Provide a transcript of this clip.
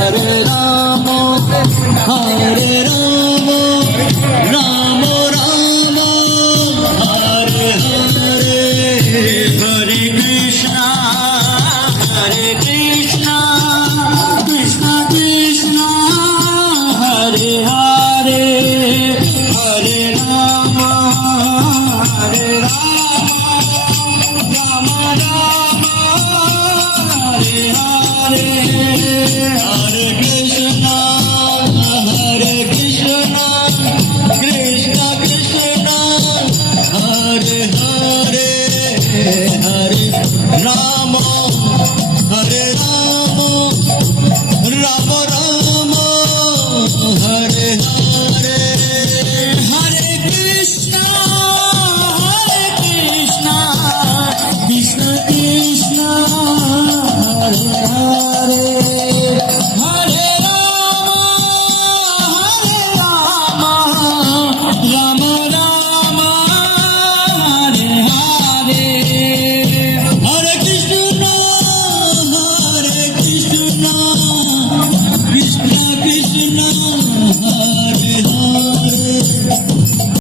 Hare Rama, Hare Rama, Rama Rama, Hare Hare, Hare Krishna, Krishna Krishna, Hare Hare, Hare Rama, Hare Rama, Rama Rama, Hare Hare, Hare Krishna, Krishna Krishna, Hare Hare, Hare Rama, Hare Rama, Rama Rama, Hare Hare, Hare Krishna, Krishna Krishna, Hare Hare.